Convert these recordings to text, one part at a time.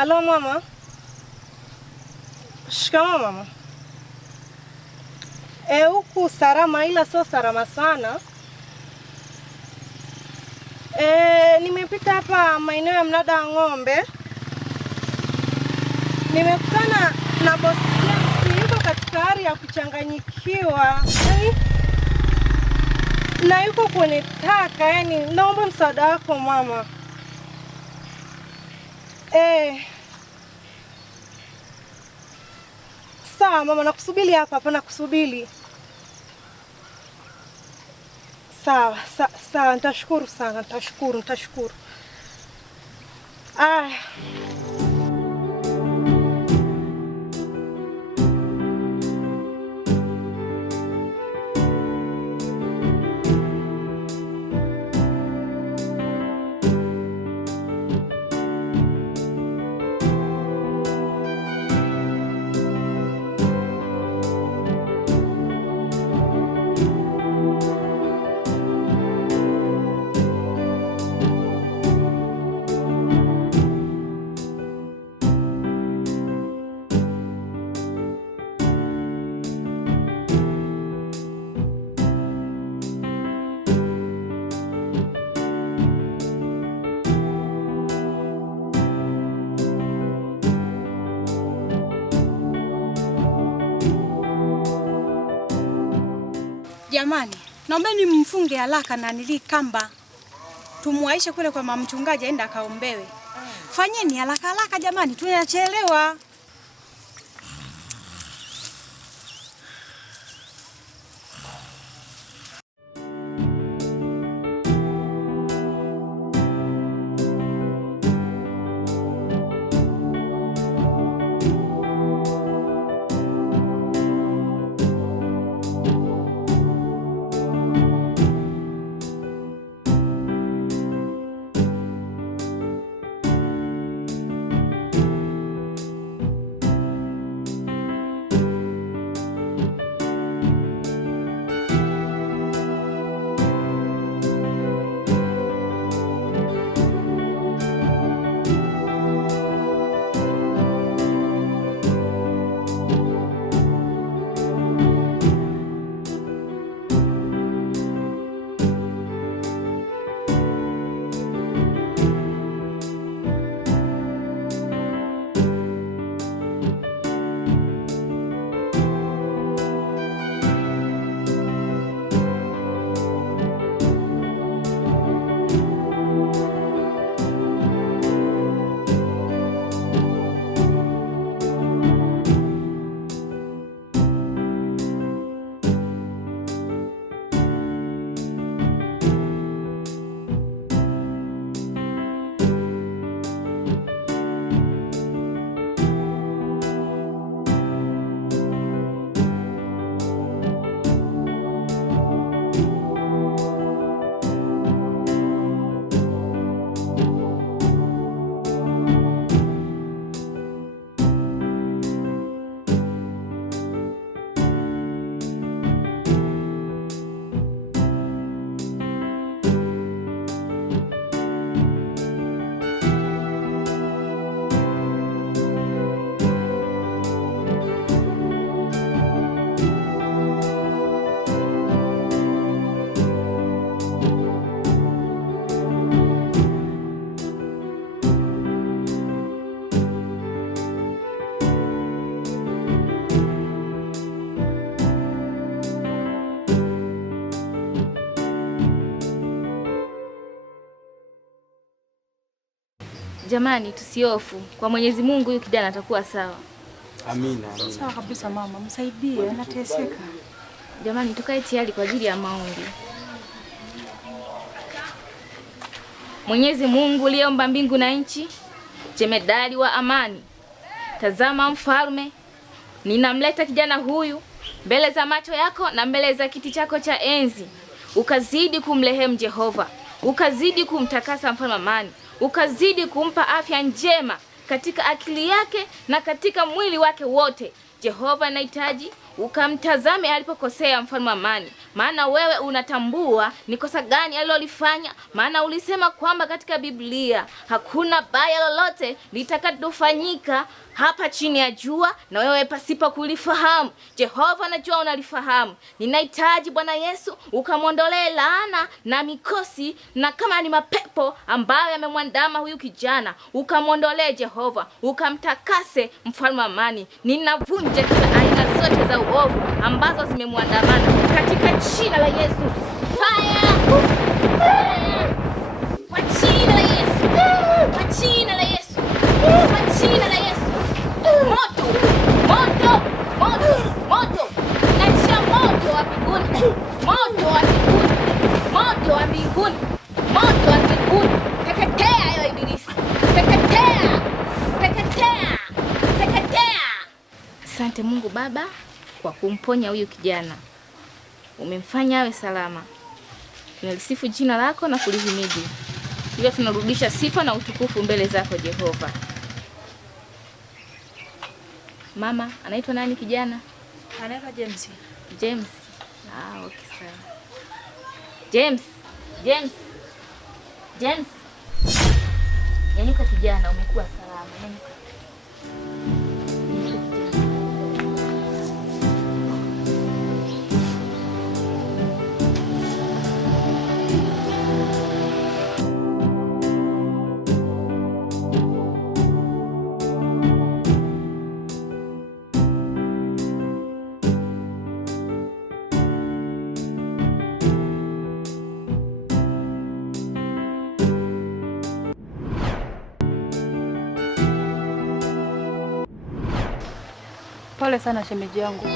Alo mama. Shikamoo mama. Huku salama ila sio salama sana. Nimepita hapa maeneo ya mnada wa ng'ombe. Nimekutana na bosi yangu yuko katika hali ya kuchanganyikiwa. Na yuko kwenye taka, naomba msaada wako mama. Sawa mama, nakusubiri hapa nakusubiri. Sawa, nitashukuru sana, nitashukuru. Jamani, naombeni mfunge haraka na kamba. Tumwaishe kule kwa mama mchungaji aenda akaombewe. Fanyeni haraka jamani, tunachelewa. Jamani, tusiofu. Kwa Mwenyezi Mungu huyu kijana atakuwa sawa. Amina. Sawa kabisa mama, msaidie, anateseka. Jamani, tukae tayari kwa ajili ya maombi. Mwenyezi Mungu uliyeumba mbingu na nchi, jemedali wa amani, tazama mfalme, ninamleta kijana huyu mbele za macho yako na mbele za kiti chako cha enzi. Ukazidi kumrehemu Jehova, ukazidi kumtakasa mfalme amani, ukazidi kumpa afya njema katika akili yake na katika mwili wake wote. Jehova, nahitaji ukamtazame alipokosea mfalme Amani, maana wewe unatambua ni kosa gani alilolifanya, maana ulisema kwamba katika Biblia hakuna baya lolote litakalofanyika hapa chini ya jua na wewe pasipo kulifahamu. Jehova, najua unalifahamu. Ninahitaji Bwana Yesu ukamwondolee laana na mikosi, na kama ni mapepo ambayo yamemwandama huyu kijana, ukamwondolee Jehova, ukamtakase mfalme Amani. Ninavunja kila aina zote za uovu ambazo zimemwandamana katika jina la Yesu. Fire! Kwa jina la Yesu. Kwa jina la Yesu. Kwa jina la Yesu. Moto, moto, moto, moto. Achia moto wa mbinguni. Moto wa mbinguni. Moto wa mbinguni. Moto wa mbinguni. Teketea hayo ibilisi. Teketea. Teketea. Teketea. Asante Mungu Baba kwa kumponya huyu kijana. Umemfanya awe salama. Tunalisifu jina lako na kulihimidi. Hivyo tunarudisha sifa na utukufu mbele zako Jehova. Mama, anaitwa nani kijana? Anaitwa James. James. Okay sawa. James. James. James. Nyanyuka kijana, umekuwa salama. Nyanyuka. Pole sana shemeji yangu.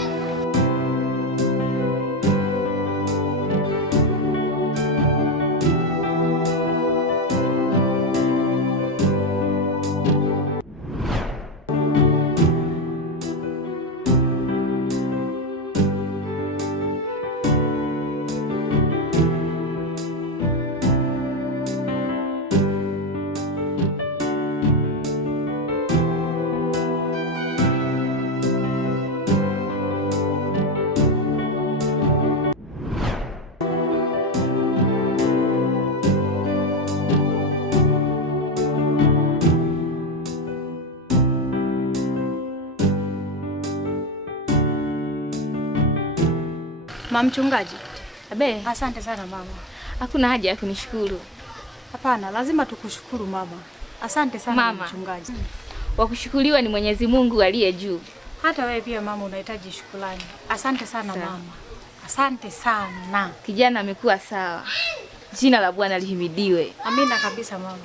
Mama mchungaji. Abe, Asante sana mama. hakuna haja ya kunishukuru. Hapana, lazima tukushukuru mama. Asante sana Mama. Mchungaji. Wa kushukuriwa ni Mwenyezi Mungu aliye juu. Hata wewe pia mama unahitaji shukrani. Asante sana Sawa. mama. Asante sana. Kijana amekuwa sawa. Jina la Bwana lihimidiwe. Amina kabisa mama.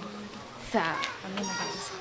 Sawa. Amina kabisa.